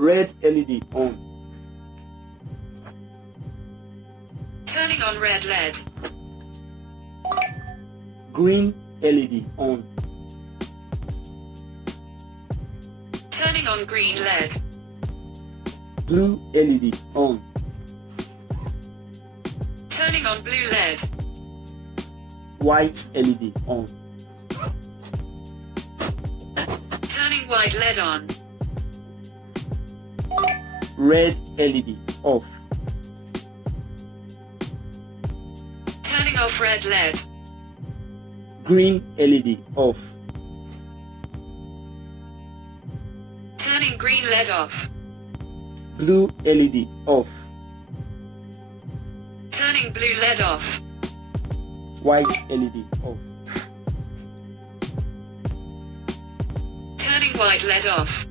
Red LED on. Turning on red LED. Green LED on. Turning on green LED. Blue LED on. Turning on blue LED. White LED on. Turning white LED on. Red LED off. Turning off red LED. Green LED off. Turning green LED off. Blue LED off. Turning blue LED off. White LED off. Turning white LED off.